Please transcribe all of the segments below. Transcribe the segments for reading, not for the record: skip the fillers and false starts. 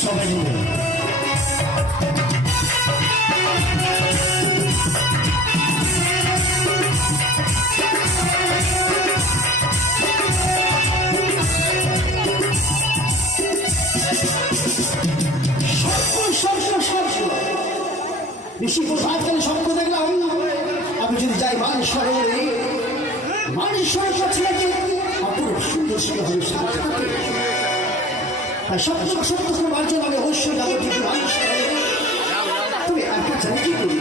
সবাই মিলে বেশি আজকাল স্বপ্ন দেখলাম আমি যদি যাই মানুষ সরোবরে মানুষ সরোবর ছেলেকে অপূর্ব সুন্দর সুন্দর হবে সাথে স্বপ্ন সত্য করবার জন্য আমি অবশ্যই যাবো কিন্তু মানুষ তুমি একা জানি কি করি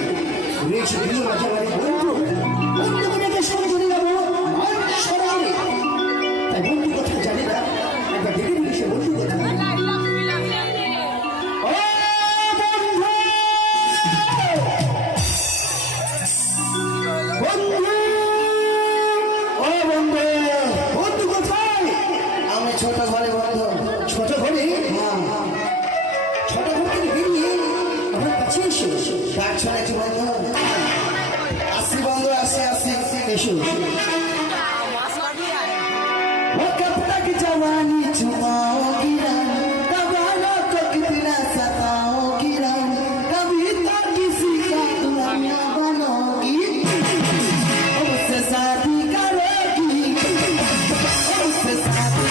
রয়েছে বিভিন্ন বাজারে বন্ধু বন্ধুকে সঙ্গে চলে যাবো মানুষ সরোবরে তাই বন্ধু কথা জানি না একবার দেখে দিলে সে বন্ধু কথা ছোট ঘরে বন্ধু ছোট ঘরে ছোট ঘর থেকে বেরিয়ে আমার কাছে এসো ডাকছো নাকি বন্ধু আসি বন্ধু আসি আসি এসো वो कब तक जवानी छुपाओगी रंग दबानों को कितना सताओगी रंग कभी तो किसी का दुनिया बनोगी उससे शादी करोगी उससे शादी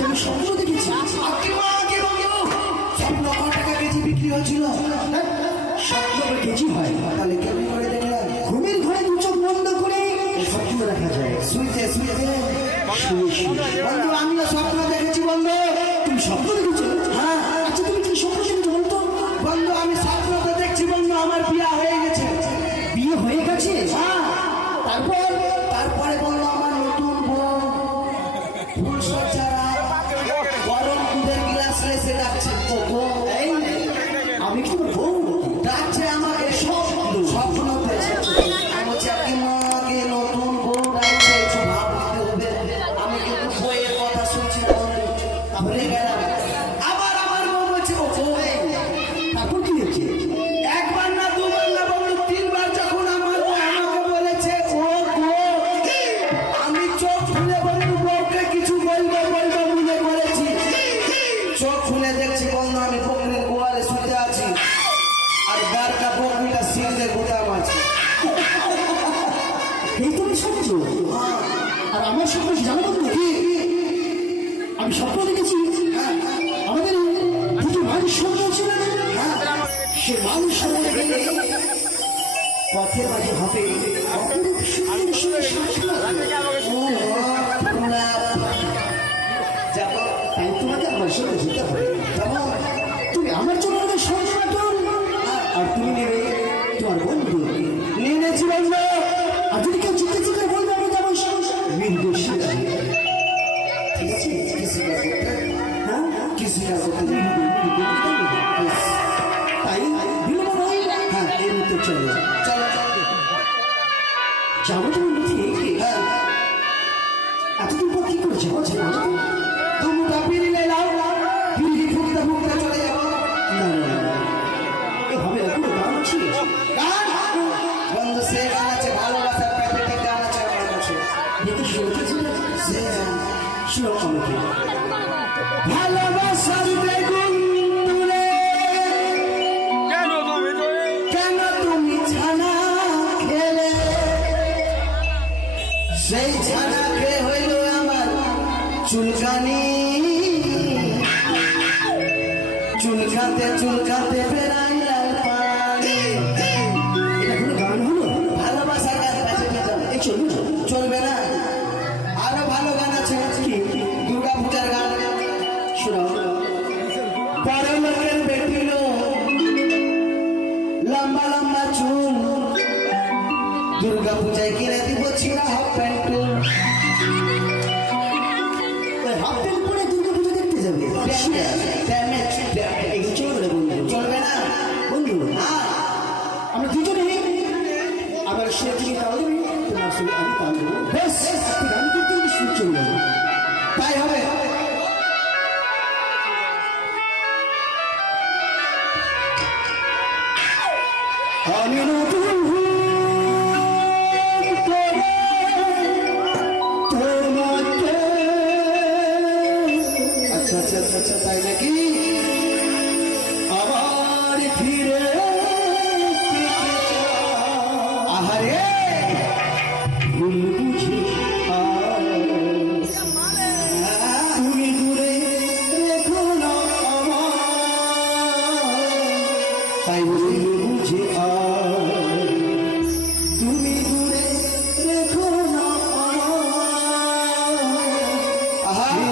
আমি স্বপ্ন দেখেছি স্বপ্ন কত টাকা কেজি বিক্রি হচ্ছিল স্বপ্ন কেজি হয় তাহলে কেমন করে দেখলাম ঘুমের ঘরে দু চোখ বন্ধ করে স্বপ্ন দেখা যায় শুইতে শুইতে বন্ধু আমিও স্বপ্ন দেখেছি বন্ধু তুমি স্বপ্ন দেখেছো হ্যাঁ আচ্ছা তুমি কি স্বপ্ন দেখেছো বলতো বন্ধু আমি স্বপ্ন তো দেখছি বন্ধু আমার বিয়ে হয়ে গেছে বিয়ে হয়ে গেছে হ্যাঁ তারপরে বললো আমার নতুন বউ ফুল সজ্জারা গরম দুধের গিলাস এসে ডাকছে আমি কি বউ ডাকছে আমাকে স্বপ্ন বলছে কি মাকে নতুন বউ ডাকছে একটু ভাবতে হবে আমি কিন্তু বইয়ের কথা শুনছি তারপরে গেলাম আবার আমার বউ বলছে তারপর কি হয়েছে একবার না দুবার না বললো তিনবার যখন আমার বউ আমাকে বলেছে আমি চোখ খুলে বলবো বউকে কিছু বলবো মনে করেছি চোখ খুলে দেখছি বন্ধু আমি বকরির গোয়ালে শুতে আছি আর গারটা বকরিটা সিঁড়ে গোদাম আছে এই তুমি শুনছো আর আমার স্বপ্ন জানো বন্ধু কি আমি স্বপ্ন দেখেছি আমাদের দুটো মানুষ স্বপ্ন ছিল সে মানুষ পথের মাঝে হবে তাই তোমাকে আমার সঙ্গে যেতে হবে তুমি আমার জন্য স্বপ্ন আর তুমি নেবে তোমার বন্ধু নিয়ে নেছি বন্ধু আর যদি কেউ চিন্তা চিন্তা বলবে আমি যাবো নির্দোষী ঠিক আছে কিসি তাই বিলম্ব নয় হ্যাঁ এই মুহূর্তে চলে চলো যাবো তুমি ঠিক হ্যাঁ এতদিন পর কি করে যাবো দুটা পিড়িলে লাও পিড়ি ফুকতে ফুকতে চলে যাবো না এভাবে এখনো গান আছে বন্ধু সে গান আছে ভালোবাসার প্যাকেটে গান আছে আমার কাছে দেখে শুনেছি সে শুনো আমাকে ভালোবাসার বেগুন তুলে কেন তুমি ছানা খেলে সেই ছানা খেয়ে হইল আমার চুলকানি চুলকাতে বেড়াই লাল পানি এটা কোনো গান হলো ভালোবাসার গান চলবে না আরো ভালো গান আছে দুর্গা পূজার গান শোনো বড় লোকের বেটিল লম্বা লম্বা চুল দুর্গা পূজায় কিনে দিব ছিঁড়া হাফ প্যান্ট। হাফ প্যান্ট পরে দুর্গা পুজো দেখতে যাবে? এগুলো চলবে না বন্ধু, চলবে না বন্ধু। আমরা দুজনে আবার সে তুমি তাও দেবে, তোমার সঙ্গে আমি তাও দেবো, বেশ আপনি গান করতে শুরু চলবে, তাই হবে। আমি নতুন আচ্ছা আচ্ছা আচ্ছা আচ্ছা, তাই নাকি? আবার ফিরে আহারে ভুল বুঝি তুমি দূরে রেখো না আমার, তাই ভুল বুঝি তুমি দূরে রেখো না আমার। আহারে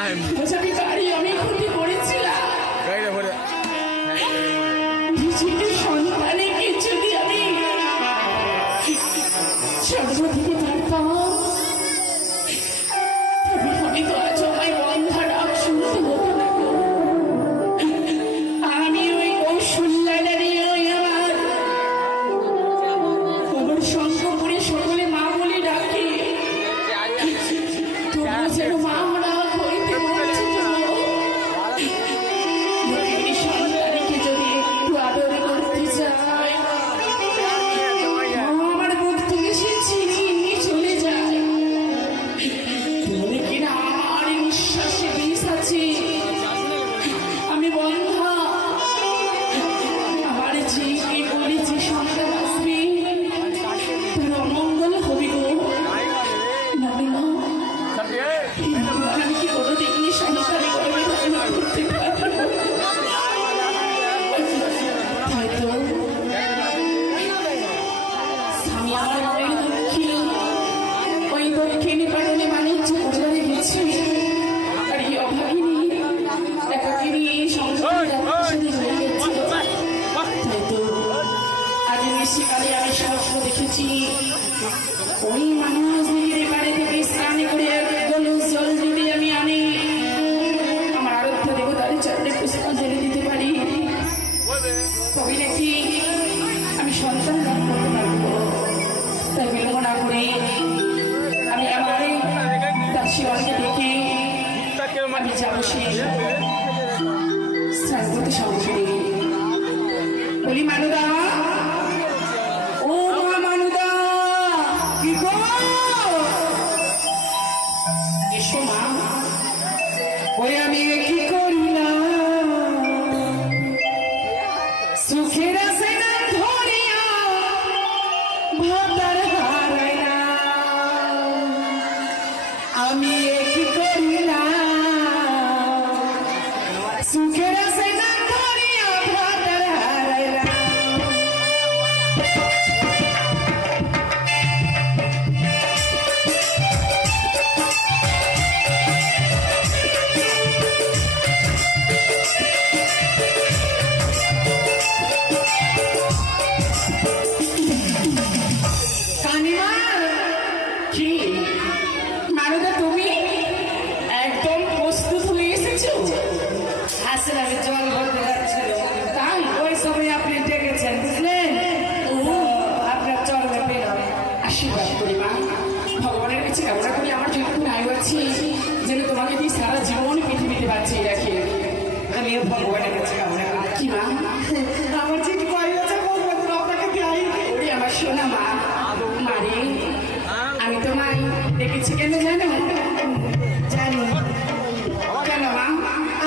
আমি গাড়ি আমি ক্ষতি করেছিলাম নিজের সন্তানকে যদি আমি জন্ম দিতে পারতাম তবে আমি তো আজ আমায় বন্ধা ডাক শুনতে হতো না গো। আমি ওই কৌশল্যা দাঁড়িয়ে ওই আমার শঙ্কপুরে সকলে মা বলে ডাকে, তবু যেন মা আমরা হইতে বঞ্চিত। নিজের সন্তানকে যদি একটু আদর করতে চাই, আমার মুখ থেকে সে ছিনিয়ে নিয়ে চলে যায়। বলে কিনা আমার নিঃশ্বাসে বিষ আছে, আমি বন্ধা। আমার যে বলেছি সন্তান আসবে তোর অমঙ্গল হবে গো। নবীনা, আমি কি কোনো দিনই সংসারে করে ধারণা করতে পারবো? হয়তো স্বামী আমার মনের দক্ষিণ ওই দক্ষিণী পাটনে বাণিজ্য করে গেছে, আর এই অভাগিনী একাকিনী এই সংসারে হয়ে গেছে। হয়তো আজ নিশিকালে আমি স্বপ্ন দেখেছি ওই মানুষ নিজের বাড়ি থেকে স্নান করে এক গলস জল যদি আমি আনি আমার আরাধ্য দেবতার চরণে পুষ্পাঞ্জলি দিতে পারি, তবে নাকি আমি সন্তান লাভ করতে পারবো। তাই বিলম্ব না করে আমি আমার দাসীগণকে ডেকে আমি যাবো সেই স্নান করতে সঙ্গে বলি, মানুদা ও মা মানুদা, কি গো এসো মা। ওই আমি কি করি না সুখের আছে না ধরিয়া ভাতার হারাই না, আমি কি করি না সুখের আছে না ধরিয়া ভাতার হারাই না। কানিমা, কি মারুদা তুমি একদম প্রস্তুত হয়ে এসেছো? আসলে আমি জল ভরতে যাচ্ছিল, তাই ওই সময় আপনি ডেকেছেন বুঝলেন, ও আপনার চরণে পেলাম। আশীর্বাদ করি মা, ভগবানের কাছে কামনা করি আমার যেটুকু আয়ু আছে যেন তোমাকে দিয়ে সারা জীবন পৃথিবীতে বাঁচিয়ে রাখে। আমিও ভগবানের কাছে কামনা করি। কি মা? আমার যেটুকু আয়ু আছে ভগবান আপনাকে দেয়। ওরে আমার সোনা মা, মারে আমি তোমায় ডেকেছি কেন জানো? জানি কেন মা?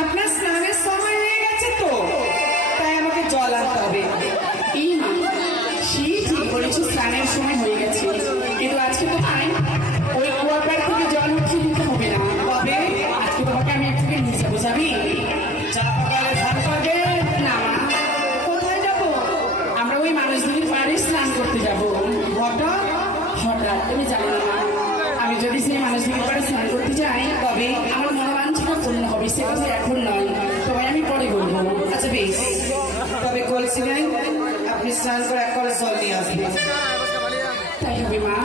আপনার স্নানের সময় হয়ে গেছে তো, তাই আমাকে জল আনতে হবে। এই মা, সে ঠিক বলেছো, স্নানের সময় হয়ে গেছে, কিন্তু আজকে তোমায় ওই কুয়াপাড় থেকে জল উঠিয়ে নিতে হবে না। তবে আজকে তোমাকে আমি একটু নিয়ে যাবো, যাবি? চা পাকালে ধান পাবে না মা, কোথায় যাবো? আমরা ওই মানুষদের পাড়ে স্নান করতে যাবো। হঠাৎ হঠাৎ তুমি জানো না মা, আমি যদি সেই মানুষদের পাড়ে স্নান করতে যাই তবে আমার মনোবাঞ্ছনা পূর্ণ হবে, সে কথা এখন নয়, তোমায় আমি পরে বলবো। আচ্ছা বেশ, তবে কলসি নাই, আপনি স্নান করে এক কলস জল নিয়ে আসবেন। তাই হবে মা।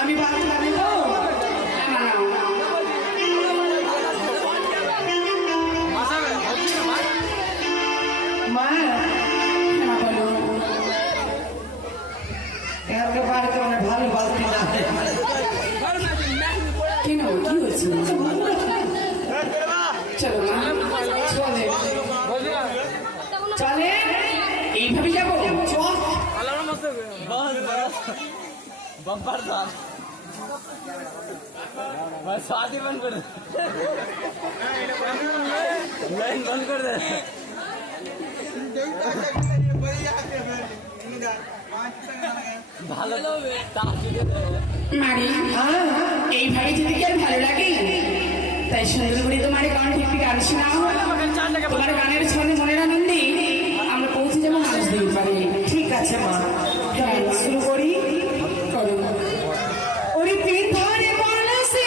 আমি বাড়ি বানাবো। না, না, না। মা মা বলো। এখানকে বাড়িতে অনেক ভালো বালতি না, কেন, কি হয়েছে? চলো মা, চলে চলে এইভাবে যাবো? চল। बम्पर था बस शादी बंद कर दे लाइन बंद कर दे ভালো মারি এইভাবে যদি কি আর ভালো লাগে? তাই সুন্দর করে তোমার কণ্ঠে একটি গান শোনাও। তোমার গানের ছন্দে মনের আনন্দে আমরা পৌঁছে যাবো মানুষদের পারে। ঠিক আছে মা, তাহলে শুরু করি। করো। ওরে পিঠারে বলছে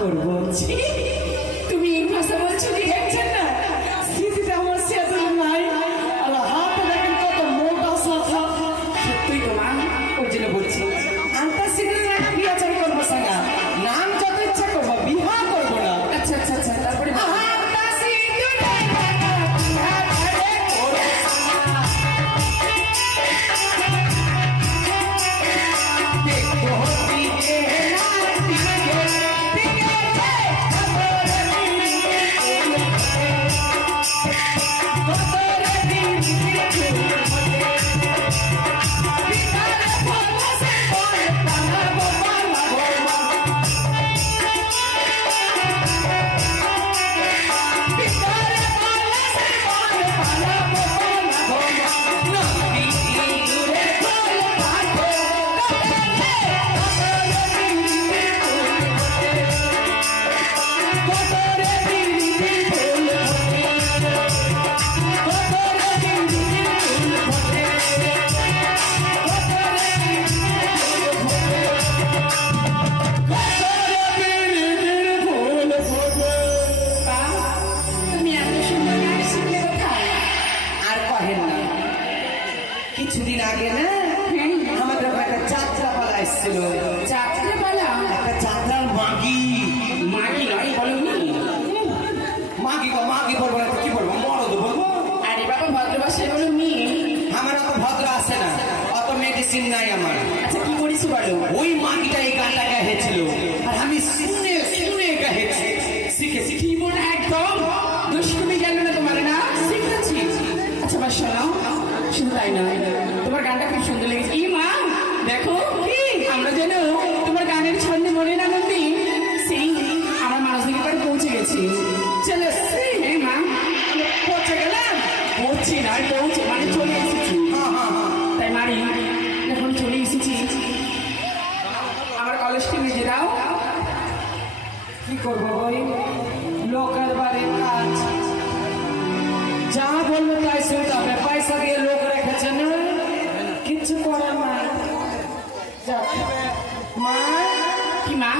করবো। ছি, তুমি এই ভাষা বলছো কি দেখছেন না? স্মৃতিতে আমার সেতুল নাই, আর হাতে দেখেন কত মোটা সাথা। সত্যই তো মা। ওর জন্য বলছি আন্তা সিনেমা বিয়া চাই করবো সাঙ্গা, নাম যত ইচ্ছা করবো, বিহা করবো না। আচ্ছা আচ্ছা আচ্ছা, তারপরে আন্তা সিনেমা বিয়া করে করবো সাঙ্গা। দেখো দিকে না দিকে দিকে তুমি এত সুন্দর গান শিখলে কোথায়? আর কহেন না, কিছুদিন আগে না আমাদের একটা যাত্রা পালা এসেছিল, যাত্রাপালা? একটা যাত্রার মাগি। মাগি নয় বলনি? মাগি গো, মাগি বলবো না তো কি বলবো, মরদ বলবো। আরে বাবা, ভদ্র ভাষায় বলো মেয়ে। আমার অত ভদ্র আছে না, অত মেডিসিন নাই আমার। আচ্ছা কি করিস বলো? ওই মাগিটা এই গানটা গাইছিল, আর আমি শুনে শুনে গাইছি, শিখেছি। কি মনে একদম দুষ্টুমি গেল না তোমার, না শিখেছি। আচ্ছা বা শোনাও, শুধু তাই নয়, তোমার গানটা খুব সুন্দর লেগেছে। ই মা, দেখো কি আমরা যেন তোমার গানের ছন্দে মনে না নন্দী, সেই আমরা মানসদিকে পারে পৌঁছে গেছি। চলে এসছি এই মা, পৌঁছে গেলাম, পৌঁছি না পৌঁছে মানে চলে এসেছি। তাই মারি এখন চলে এসেছি, আমার কলেজটি মেজে দাও। কি করবো বই, লোকের বাড়ির কাজ, যা বলবো তাই শুনতে হবে। পয়সা দিয়ে লোক রেখেছে না, কিচ্ছু করার নাই। যাক, মা কি মা?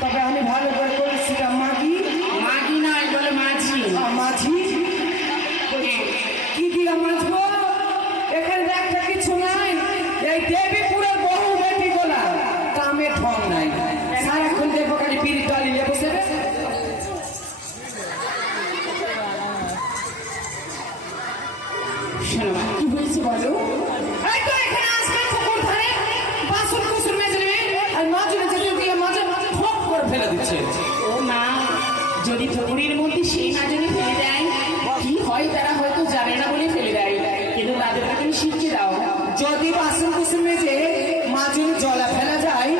তবে আমি ভালো করে করেছি মাগি। মাগি নয়, বলে মাঝি। মাঝি কি দিয়া মাঝবো, এখানে একটা কিছু নাই। এই দেবীপুরের বহু বেটি গোলা কামে ঠং নাই, সারাক্ষণ দেখবো খালি বিড়ি টালি নিয়ে বসে। শোনো মা, কি হয়েছে বলো? এই তো এখানে আসবে পুকুর ধারে বাসন কুসুর মেজে নেবে, আর মাঝে মাঝে দিয়ে মাঝে মাঝে ঠক করে ফেলে দিচ্ছে। ও মা, যদি পুকুরের মধ্যে সেই মাজনে ফেলে দেয়, কি হয় তারা হয়তো জানে না বলে ফেলে দেয়, কিন্তু তাদেরকে তুমি শিখিয়ে দাও। যদি বাসন কুসুর মেজে মাজুন জলে ফেলা যায়,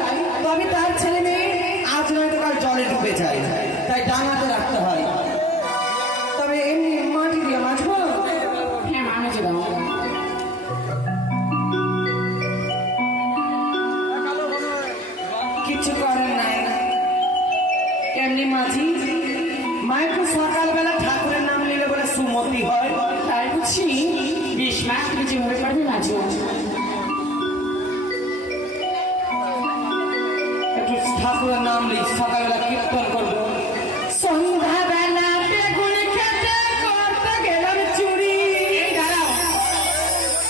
তবে তার ছেলে মেয়ে আজ নয়তো কাল জলে ডুবে যায়, তাই ডাঙাতে রাখতে হয়। তবে এমনি মাটি দিয়ে মাজবো। হ্যাঁ মা, মেজে দাও। কিছু করার নাই, এমনি মাঝি মায়ের তো সকালবেলা ঠাকুরের নাম নিলে বলে সুমতি হয়। তাই বুঝছি, বেশ মা, তুমি যেভাবে পারবে মাঝো। একটু ঠাকুরের নাম নিই, সকালবেলা কীর্তন করবো। সন্ধ্যাবেলা বেগুন খেতে করতে গেলাম চুরি। এই দাঁড়াও,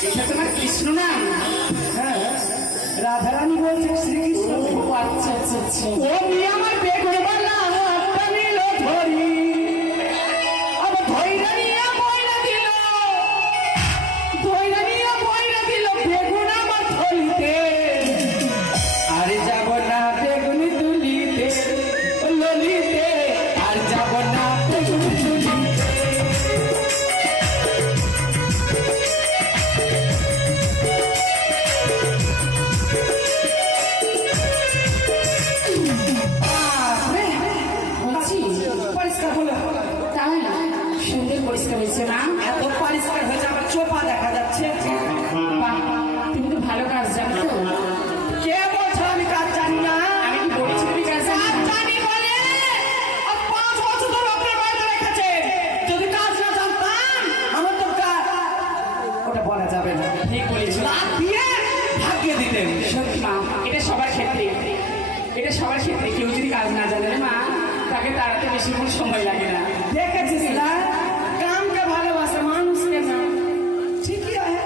এটা তোমার কৃষ্ণ নাম? হ্যাঁ, রাধারানী বলছে শ্রীকৃষ্ণ। ও আচ্ছা আচ্ছা আচ্ছা। ও মেয়ে আমার বেগুন বালা হাতটা নিল ধরি, আবার ধৈর্য নিয়ে বইরা দিল, ধৈর্য নিয়ে বইরা দিল বেগুন আমার থলিতে। আরে যাব না বেগুন তুলিতে ললিতে, আর যাব না বেগুন তুলিতে। বলছি পরিষ্কার হলো, তাই সুন্দর পরিষ্কার হয়েছে মা। এত পরিষ্কার হয়েছে আমার চোপা দেখা যাচ্ছে। বাহ, তুমি তো ভালো কাজ জানো তো। কে বলছো আমি কাজ জানি না? আমি কি বলেছি তুমি কাজ জানো? কাজ জানি বলে আর 5 বছর ধরে আপনার বাড়িতে রেখেছে। যদি কাজ না জানতাম আমার তো ওটা বলা যাবে না। ঠিক বলেছো। লাভ দিয়ে ভাগিয়ে দিতেন। সত্যি মা, এটা সবার ক্ষেত্রে, এটা সবার ক্ষেত্রে। কেউ যদি কাজ না জানে না মা, বেশিক্ষণ সময় লাগে না। দেখেছিস না কামকে ভালোবাসে মানুষকে না ঠিকই হয়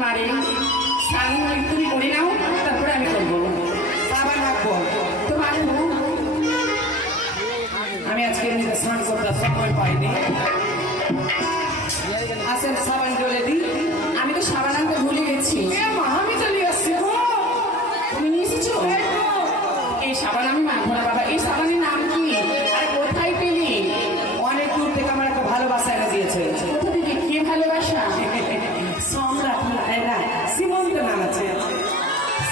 মারে স্নান তুমি করে নাও, তারপরে আমি করবো। সাবান রাখবো তো মারবো। আমি আজকে এমনিতে স্নান করতে সময় পাইনি আসেন সাবান জলে দিই আমি তো সাবান আনতে ভুলে গেছি। এ মা আমি চলে আসছি গো তুমি নিয়ে এসেছো? এই সাবান আমি মানবো না বাবা। এই সাবানের নাম কি আর কোথায় পেলি? অনেক দূর থেকে আমার একটা ভালোবাসা এনে দিয়েছে কোথা থেকে? কে ভালোবাসা? সম্রাট না সীমন্ত নাম আছে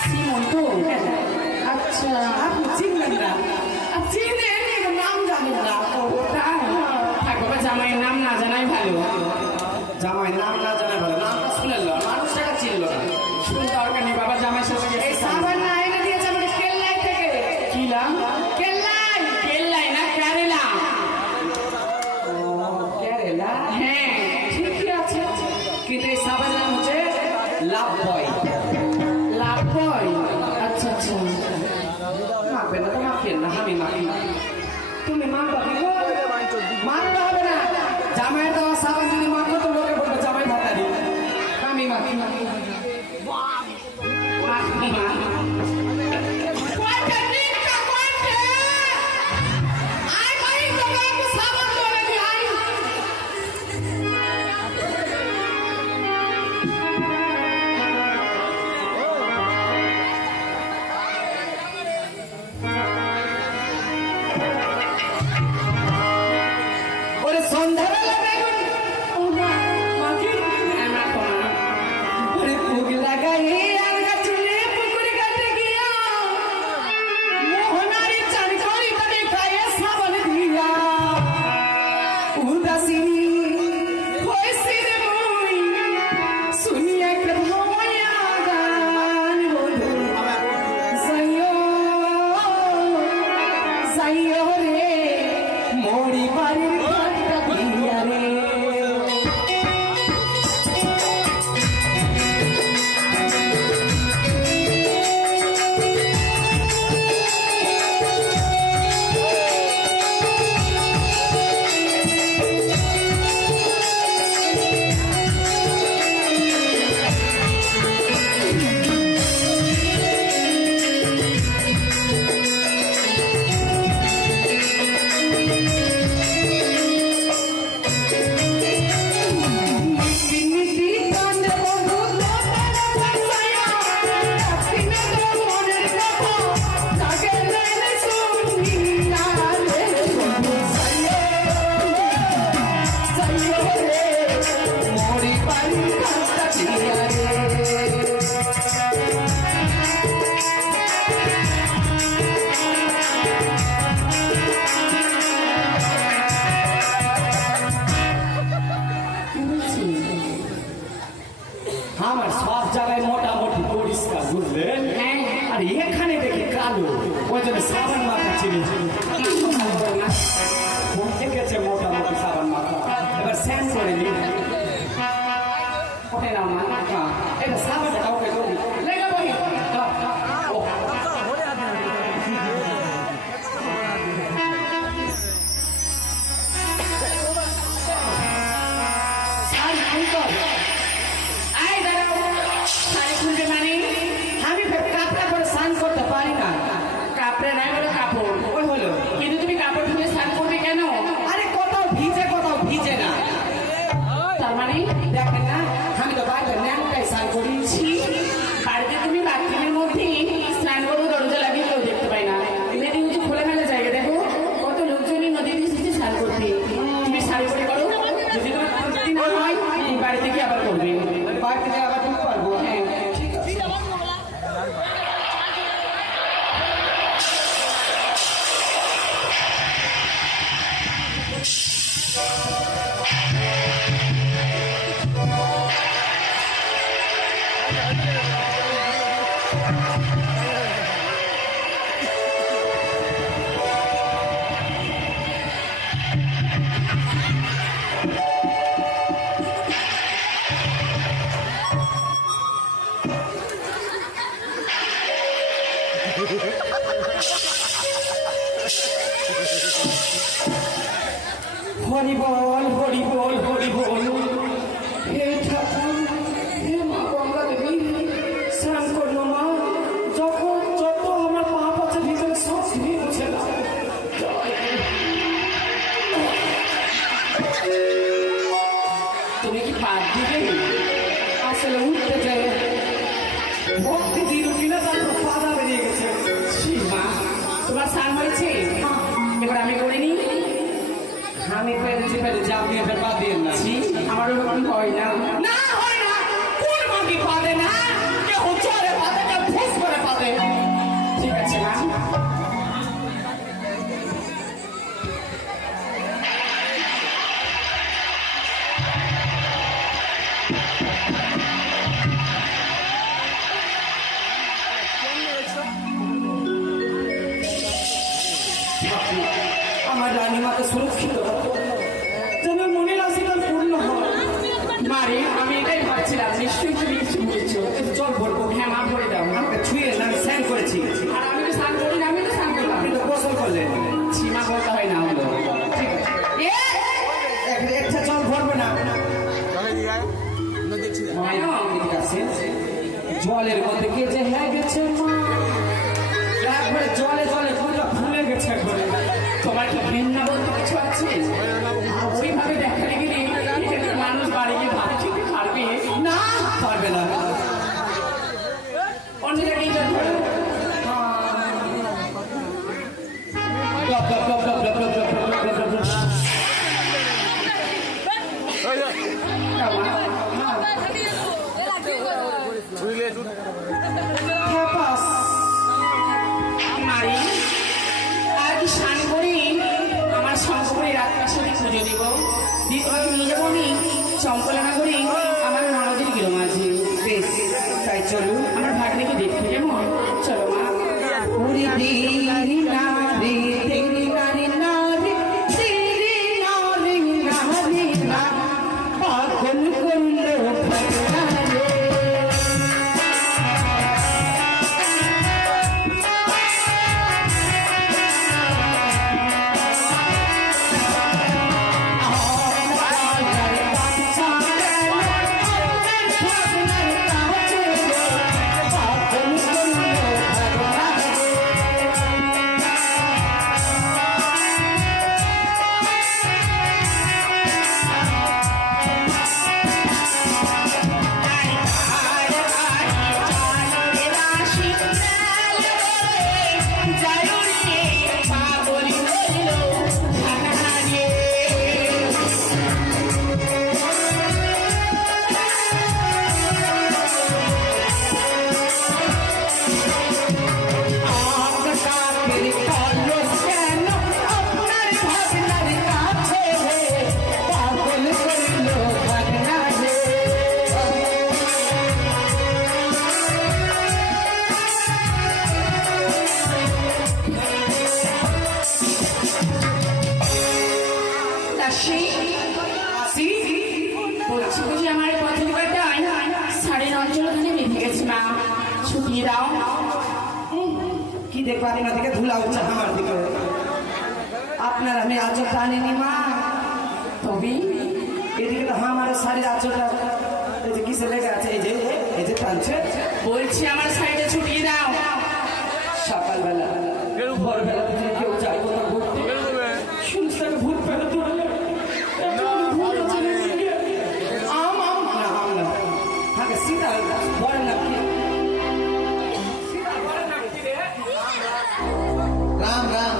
শ্রীমন্ত? আচ্ছা আপনি চিনবেন না আর চিনেন কিন্তু নাম জানেন না ও তাই? থাক বাবা, জামাইয়ের নাম না জানাই ভালো। জামাই নাম না জানা ভালো নামটা শুনল মানুষটাকে চিনল না শুন দরকার নেই বাবা, জামাই শেষে এই গেছে। সাবান না এনে দিয়েছে আমাকে কেল্লাই থেকে কি লাম? কেল্লাই কেল্লাই না কেরালা? কেরালা হ্যাঁ ঠিকই আছে কিন্তু এই সাবান নাম হচ্ছে লাভ বয় লাভ হয়। আচ্ছা আচ্ছা, মাখবে না তো মাখিয়ে না আমি মাখি তুমি মাখবা গো মাখতে হবে না জামাইয়ের দেওয়া সাবান যদি মাখো তো লোকে বলবে জামাই ভাতারি আমি মাখি মাখবি মা। ওরে সন্ধ্যাবেলা বেগুন ও মা, মাখি? হ্যাঁ, মাখো মা। ওরে পুগ লাগাই আর গাছুলে পুকুর কাটে গিয়া মোহনারি চান করি তবে খায়ে সাবল দিয়া উদাসিনী হইছি রে মুই শুনিয়া কে ভয়া গান বধু যাইও যাইও রে মোরি বাড়ির ঘরটা দিয়া রে আমার সব জায়গায় মোটামুটি পরিষ্কার বুঝলেন হ্যাঁ আর এখানে দেখি কালো ওই জন্য সাবান মাথা চিনেছি দেখেছে মোটামুটি সাবান মাথা এবার স্যান করে নি ওঠে না মা এটা সাবান কাউকে দেবো লেগে বলি ও আর কি কর? আয় দাঁড়াও, শাড়ি খুলবে মানে? আমি কাপড়া করে স্নান করতে পারি না কাপড়ে নাই বলে কাপড়। ওই হলো হরি বল হরি বল হরি বল। হে ঠাকুর, হে মা গঙ্গা দেবী, স্নান করলো মা, যখন যত আমার পাপ আছে ভিতরে সব ধুয়ে মুছে দাও। তুমি কি বাদ দিবে? আসলে উঠতে যায় ভক্তি দিল কিনা তারপর পাদা বেরিয়ে গেছে। ছি, মা তোমার স্নান হয়েছে? এবার আমি করে নিই। আমি পেরেছি আপনি এবার বাদ দিয়ে না। ছি, আমার ওরকম হয় না। না হয় না, কোন মাটি পাবে না, কেউ চলে পাবে, কেউ ফুস করে পাবে। ঠিক আছে মা। আমার রানীমাকে সুরক্ষিত রাখো, যেন মনের আশীর্বাদ পূর্ণ হয়। মারে, আমি এটাই ভাবছিলাম, নিশ্চয়ই তুমি কিছু বলেছো। জল ভরবো, হ্যাঁ মা, ভরে দাও। আমাকে ছুঁয়ে না, আমি স্নান করেছি। আর আমি তো স্নান করি না, আমি তো স্নান করলাম। আপনি তো গোসল করলেন। সীমা বলতে হয় না হলো। ঠিক আছে, একটা জল ভরবে না। মায়ের ঠিক আছে, জলের মধ্যে কে যে হয়ে গেছে মা, একবারে জলে জলে পুরো ফুলে গেছে একবারে। তোমার কি ভিন্ন বলতে কিছু আছে? ওইভাবে দেখালে গেলে এখানে মানুষ বাড়ি গিয়ে ভাত খেতে পারবে না, পারবে না। অন্য জায়গায় জল ভরো। গপ, গপ, গপ, গপ, গপ, গপ, গপ, গপ, গপ, গপ, গপ। দাও মা। ক্যাপাস। মারি, আর কি স্নান করি আমার শঙ্করের রাতটার সাথে পুজো দিব। দিয়ে তোমাকে নিয়ে যাবো আমি চম্পলানা করি আমার ননদের গিরো মাঝে। বেশ, তাই চলুন। আমার ভাগ্নিকে দেখতে কেমন? চলো মা। উড়ি দিরি না রে, তেরি নারী না রে, তেরি নারী না রে না, পাগল করলো ভগবান রে। বলছি বুঝি আমার পথের কাটায় 9:30 ওখানে বেঁধে গেছে মা, শুকিয়ে দাও। কি দেখবো আপনি দিকে ধুলা উঠছে আমার দিকে। আপনার আমি আঁচলটা আনিনি মা, তবে এদিকে তো আমার শাড়ির আঁচলটা এই যে কিসে লেগে আছে, এই যে টানছে। বলছি আমার সাইডে ছুটিয়ে দাও। সকালবেলা ভোরবেলা থেকে কেউ যায় কোথাও ঘুরতে, শুনছি ভূত পেলে দৌড়ে সীতা বলেন না কি রাম রাম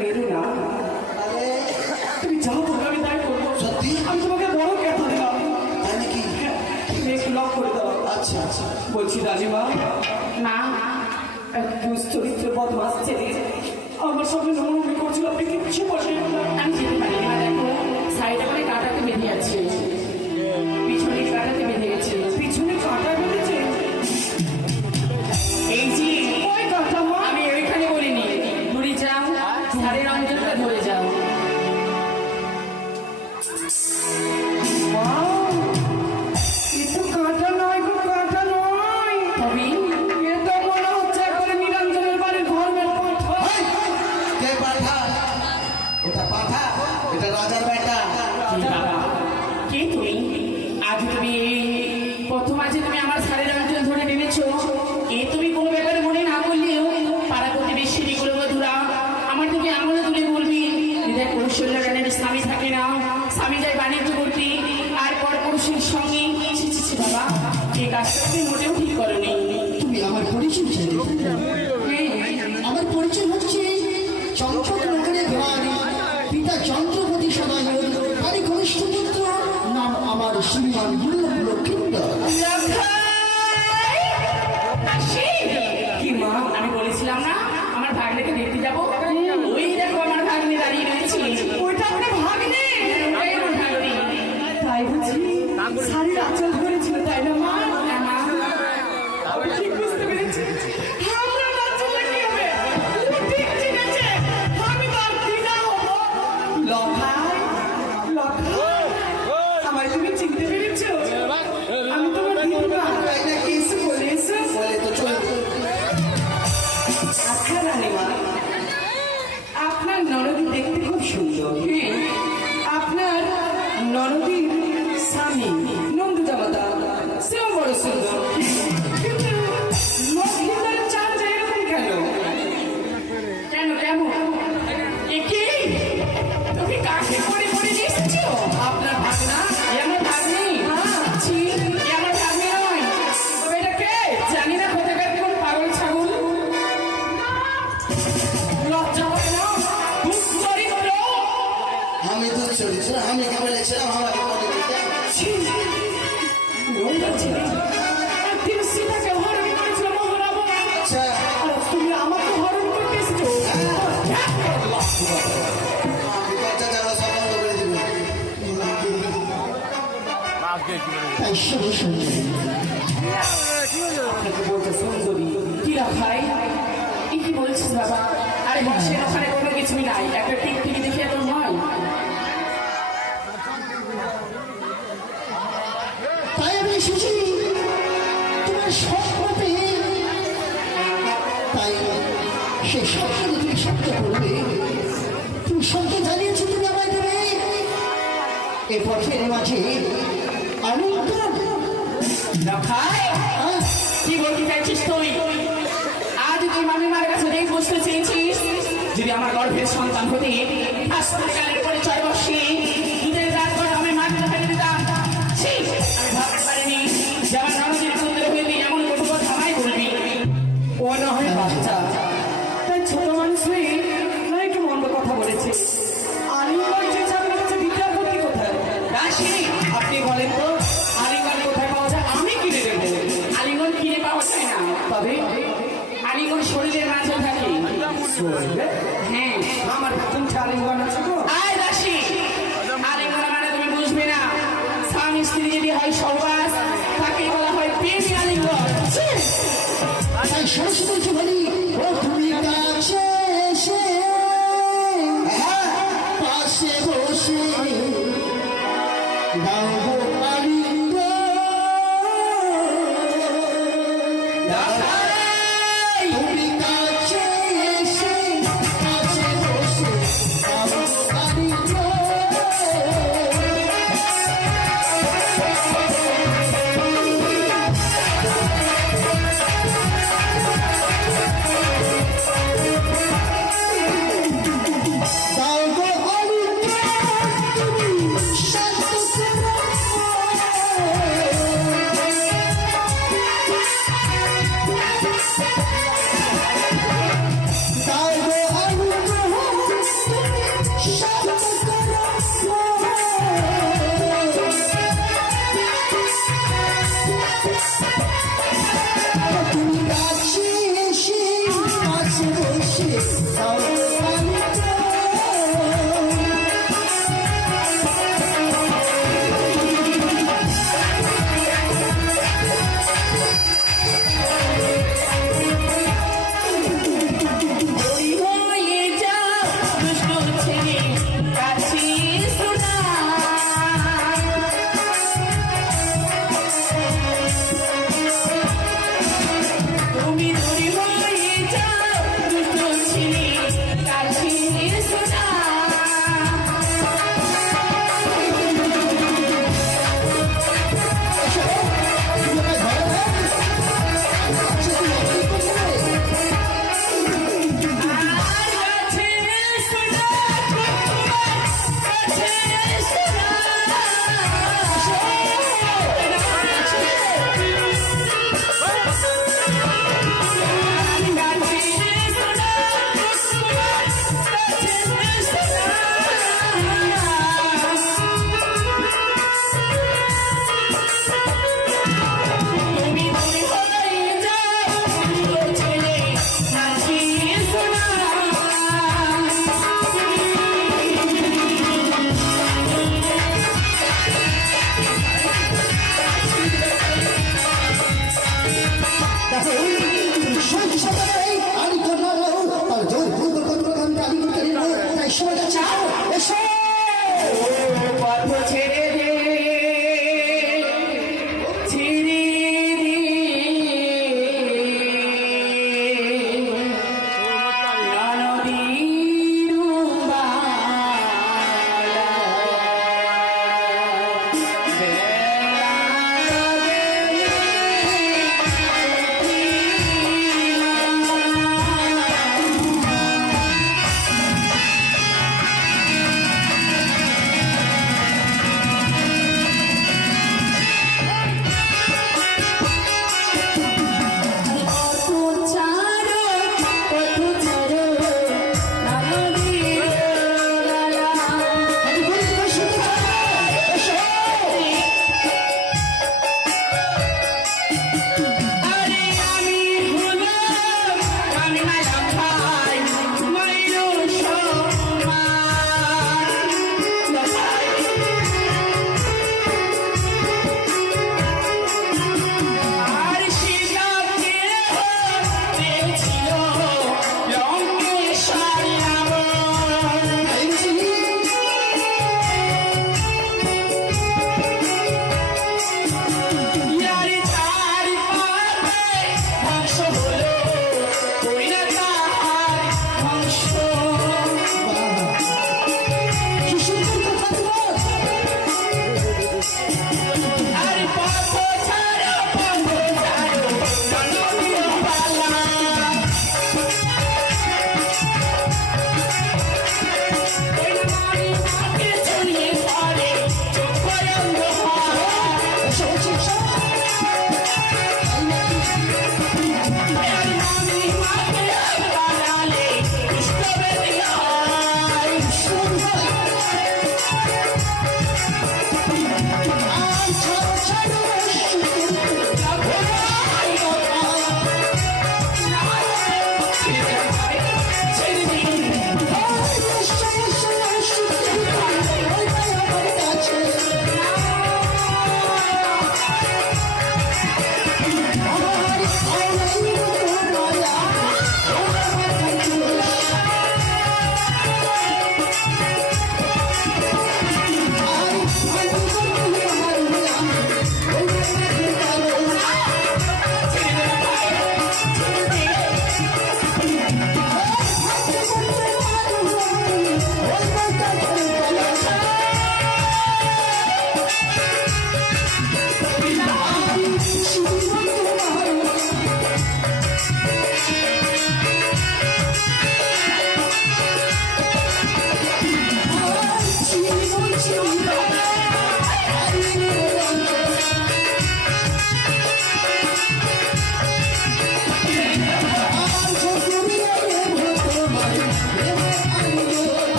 মেরু না, তুমি যাও তোকে আমি তাই করবো। সত্যি? আমি তোমাকে বড় কথা দিলাম, তাই নাকি? তুমি একটু লক করে দাও। আচ্ছা আচ্ছা বলছি রানীমা, মা, এক দুশ্চরিত্র বদমাস ছেলে আমার সঙ্গে নমনমি করছিল, আপনি কিচ্ছু বসেন না। আমি যেতে পারি না। দেখো সাইডে করে কাটাতে বেরিয়ে আছে। আজ তুমি প্রথম আজ তুমি আমার শাড়ির আঁচল ধরে টেনেছো, এ তুমি কোনো ব্যাপারে মনে না করলেও পাড়া প্রতিবেশী গুলো বধুরা আমার থেকে আমলে তুলে বলবি, দেখ কৌশল্য রানের স্বামী থাকে না, স্বামী যায় বাণিজ্য করতে আর পর পুরুষের সঙ্গে। ছি ছি ছি বাবা, এই কাজটা তুমি মোটেও ঠিক করনি। তুমি আমার পরিচয় চাইলে? আমার পরিচয় হচ্ছে চম্পক নগরের ঘর, পিতা চন্দ্রপতি সদাগর, তারই কনিষ্ঠ পুত্র, নাম আমার শ্রীমান দুর্লভ লক্ষিন্দর। কি মা, আমি বলেছিলাম না আমার ভাগ্নেকে দেখতে যাবো, ওই দেখো আমার ভাগ্নে দাঁড়িয়ে রয়েছে। ওইটা আপনার ভাগ্নে? ওই আমার ভাগ্নে। তাই বুঝি শাড়ির আঁচল ধরেছিল, তাই না মা? হ্যাঁ, মা। আমি ঠিক বুঝতে পেরেছি। আমরা আঁচলটা কি হবে? ও ঠিক চিনেছে, আমি তার দিদা হবো। লখাই, লখাই, আমায় তুমি চিনতে পেরেছো? আমি তোমার দিদিমা। এসো বলে এসো। বলে তো চলে আচ্ছা রানীমা, আপনার ননদী দেখতে খুব সুন্দর। আপনার ননদীর স্বামী নন্দু জামাতা, সেও বড় সুন্দর, কিন্তু লক্ষ্মীদার চাল যায় এরকম কেন? কেন কেমন? এ কি? তুমি কাকে করে করে নিয়ে এসেছো? আপনার ভাগনা? এ আমার ভাগ্নে। ছি, এ আমার ভাগ্নে নয়। তবে এটা কে? জানি না কোথাকার কোন পাগল ছাগল। লজ্জা করে না? দুশ্চরিত্র। আমি তো চরিত্র, আমি কি বলেছিলাম আমাকে বলে দিতে? ছি, নোংরা ছেলে। আর তিনি সীতাকে হরণ করেছিল মহারাজ। আচ্ছা, আর তুমি আমাকে হরণ করতে এসেছো? আমি কথা যাওয়া সব বন্ধ করে দিব। তাই শুভ সুন্দরী, আপনাকে বলতে সুন্দরী। কি রাখাই? এ কি বলছিস বাবা? আরে বংশের ওখানে কোনো কিছুই নাই, একটা টিক টিকি দেখে এত নয়। তাই আমি এসেছি তোমার স্বপ্ন পেয়ে। তাই সেই স্বপ্ন তুমি সত্য করবে। তুমি সত্য জানিয়েছো তুমি আমায় দেবে। এ পথের মাঝে আনন্দ। রাখাই, কি বলতে চাইছিস তুই? আজ তুই মামিমার কাছে রেখ বসতে চেয়েছিস, যদি আমার গর্ভের সন্তান হতে হাসপাতালের পরিচয় বসে দুধের রাত করে আমি মাটিতে ফেলে দিতাম। ছি, আমি ভাবতে পারিনি যে আমার ননদের পুত্র হয়ে তুই এমন কটু কথা আমায় বলবি। ও না হয় বাচ্চা, তাই ছোট মানুষ হয়ে না একটু মন্দ কথা বলেছে। আলিঙ্গন যে আপনার কাছে বিদ্যার ভর্তি কোথায়? রাশি, আপনি বলেন তো আলিঙ্গন কোথায় পাওয়া যায়? আমি কিনে দেবো। আলিঙ্গন কিনে পাওয়া যায় না, তবে আলিঙ্গন শরীরের মাঝে থাকে। হ্যাঁ, আমার কোনটা আলিঙ্গন আছে গো? আয় রাশি, আলিঙ্গন মানে তুমি বুঝবে না। স্বামী স্ত্রী যদি হয় সহবাস, তাকে বলা হয় প্রেমী আলিঙ্গন। ছি! তাই সংস্কৃতি বলি, ও তুমি কাছে এসে পাশে বসে দাও গো আলিঙ্গন। তুমি কাছে এসে পাশে বসে দাও গো আলিঙ্গন। দাও গো আলিঙ্গন, তুমি শান্ত করো।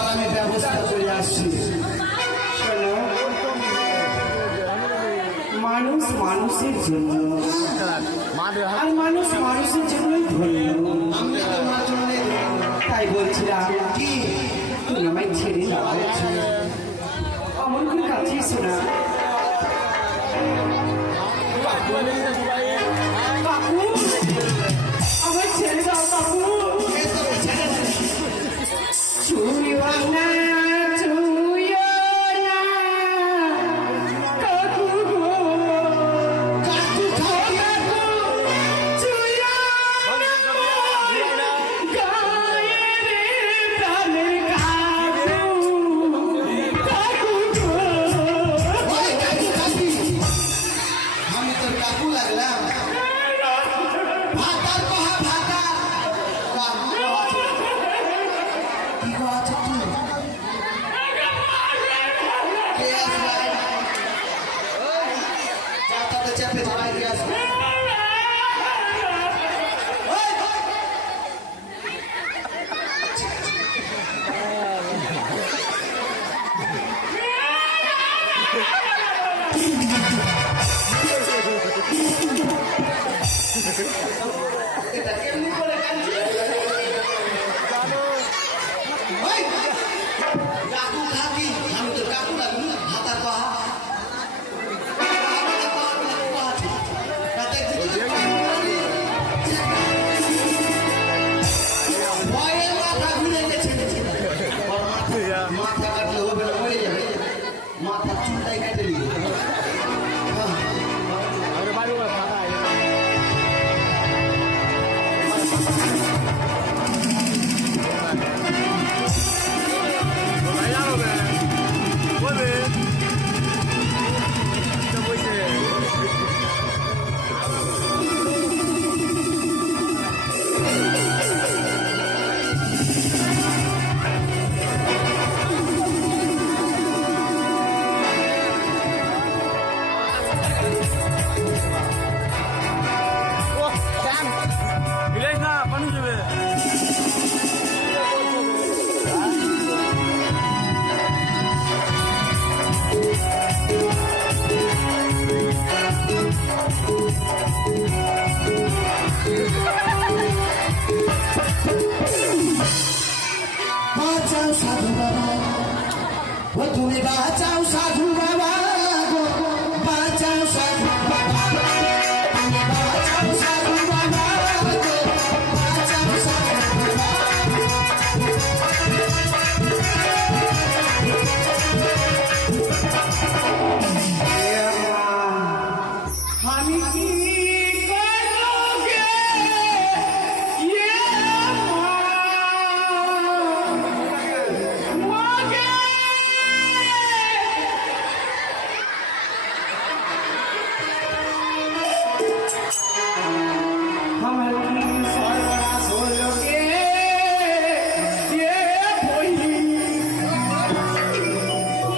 চল আমি ব্যবস্থা করে আসছি। শোনো, মানুষ মানুষের জন্য আর মানুষ মানুষের জন্যই ধন্য। আমি তোমার জন্য তাই বলছিলাম কি তুমি আমায় ছেড়ে দাও, আমার খুব কাছে শোনা। কাকু, আমার ছেড়ে দাও কাকু। ছুঁয়ো না, ছুঁয়ো না, কাকু গো। কাকু, ছুঁয়ো না, গায়ের প্রাণের কাকু, কাকু গো। আমি তোর কাকু লাগলাম? ভাতার কহা ভাতা কাকু আছে। কি গো আছে তুই? কে আসবে? যা তাতে চেপে চালাই দিয়ে আসবে। ওই! এটা কেমনি করে কাঁদছে? ওই! কাকু খাবি? আমি তোর কাকু লাগবি? ভাতার কহা? ভয়ের মাথা ঘুরে গেছে। ওর মাথা কাটলে হবে না, মরে যাবে। মাথা চুলটাই কেটে নিবে। বাঁচাও সাধু বাবা, ও তুমি বাঁচাও সাধু বাবা গো, বাঁচাও সাধু বাবা, তুমি বাঁচাও সাধু বাবা গো, বাঁচাও সাধু বাবা। আমি কি করোগে ইয়ে মাগে। আমার কি সর্বনাশ হলো গে ইয়ে বলি।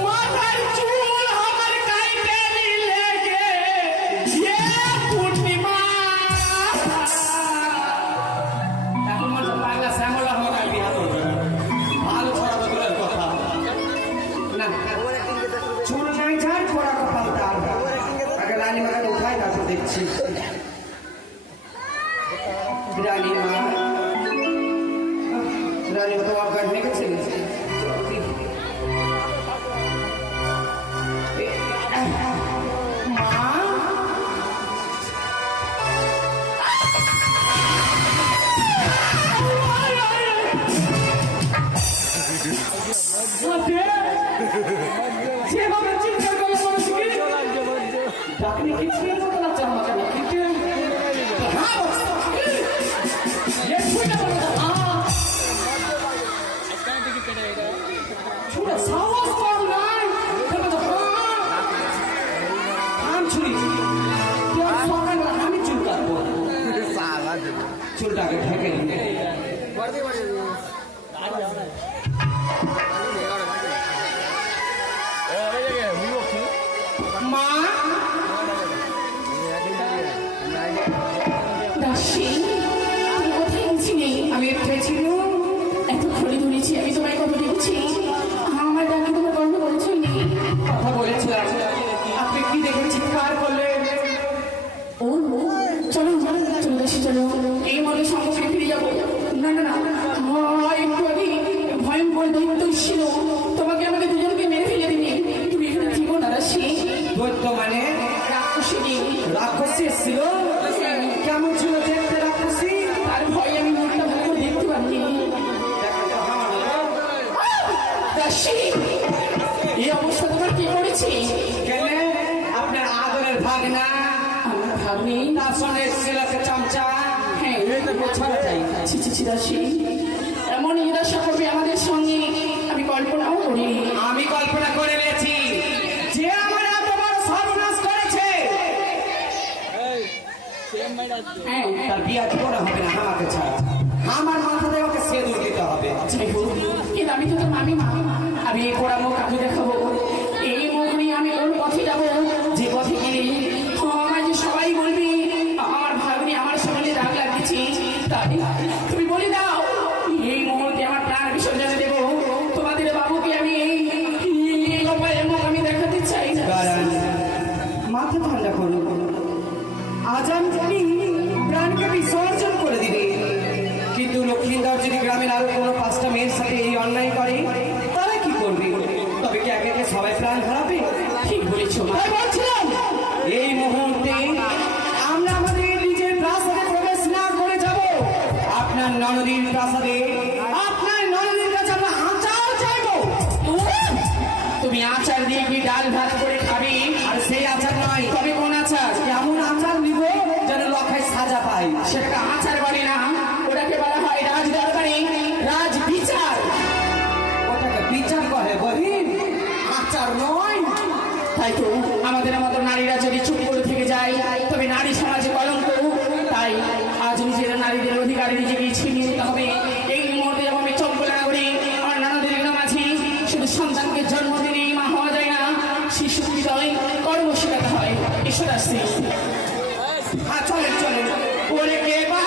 মাথার চুল আমার কাইটে নিলে গে ইয়ে পূর্ণিমা। এখন মতো পাগলা শ্যামলা হওয়া বিয়া করবে, ভালো ছড়াবে দূরের কথা না। চুল নাই ঝাড় ছড়া কপাল তার। আগে রানী মাকে উঠাই তারপর দেখছি। রানী মা, রানী মা তো অজ্ঞান হয়ে গেছে। মা, যেভাবে চিন্তা করে মানুষকে ডাকনি কিছু না চামচ কিন্তু হ্যাঁ ছিল তোমাকে আমাকে দুজনকে মেরে ফেলে দিবি, তুমি এখানে থেকো না রাশি। দৈত্য মানে রাক্ষসী রাক্ষসী এসেছিল? কেমন ছিল দেখতে রাক্ষসী? তার ভয়ে আমি মুখটা ভালো করে দেখতে পারিনি। রাশি, এই অবস্থা তোমার কি করেছে? কেন? আপনার আদরের ভাগনা আমার ভাবনি তার সঙ্গে এসেছিল একটা চামচা। হ্যাঁ ছাড়া যায় ছি ছি ছি রাশি, এমন নিরাশা করবে আমাদের সঙ্গে আমি কল্পনাও করিনি। আমি কল্পনা করে নিয়েছি যে আমার এত বড় সর্বনাশ করেছে হ্যাঁ তার বিয়া জীবনে হবে না আমাকে ছাড়া। আমার মাথাতে ওকে সেদুর দিতে হবে। যাই হোক, কিন্তু আমি তো তোর মামি মা, আমি এই পোড়া মুখ কাকে দেখাবো? এই মুখ নিয়ে আমি কোন পথে যাবো? যে পথে গেলে আমার যে সবাই বলবি আমার ভাগ্নি আমার সঙ্গে রাগ লাগিয়েছি, তাই তুমি বলে দাও এই মুহূর্তে আমার প্রাণ বিসর্জনে দেবো। তোমাদের বাবুকে আমি এই গোপালের মুখ আমি দেখাতে চাই না। দাঁড়ান, মাথা ঠান্ডা করুন। আজ আমি জানি প্রাণকে বিসর্জন করে দিবে, কিন্তু লক্ষ্মীন্দর যদি গ্রামের আরো কোনো 5টা মেয়ের সাথে এই অন্যায় করে তারা কি করবে? তবে কি একে একে সবাই প্রাণ হারাবে? ঠিক বলেছো মা। তাই বলছিলাম এই মুহূর্তে আমরা আমাদের নিজের প্রাসাদে প্রবেশ না করে যাব। আপনার ননদীর প্রাসাদে আপনার ননদীর কাছে আমরা আচার চাইবো। তুমি আচার দিয়ে কি ডাল ভাত করে খাবে? আর সেই আচার নয়, তবে কোন আচার? এমন আচার নিব যেন লক্ষায় সাজা পাই। সেটা আচার বলে না, ওটাকে বলা হয় রাজ দরবারে রাজ বিচার। ওটাকে বিচার করে বহিন, আচার নয়। তাই তো আমাদের মতো নারীরা যদি চুপ করে থেকে যায় তবে নারী সমাজে কলঙ্ক। তাই আজ নিজের নারীদের অধিকারে নিজেকে ছিনিয়ে নিতে হবে। এই মুহূর্তে যেমন আমি চম্পলা করে আমার নানাদের নাম আছে, শুধু সন্তানকে জন্ম দিলেই মা হওয়া যায় না, শিশু হৃদয় কর্ম শেখাতে হয়। ঈশ্বর আসছে। হ্যাঁ চলেন চলেন। ওরে কে বা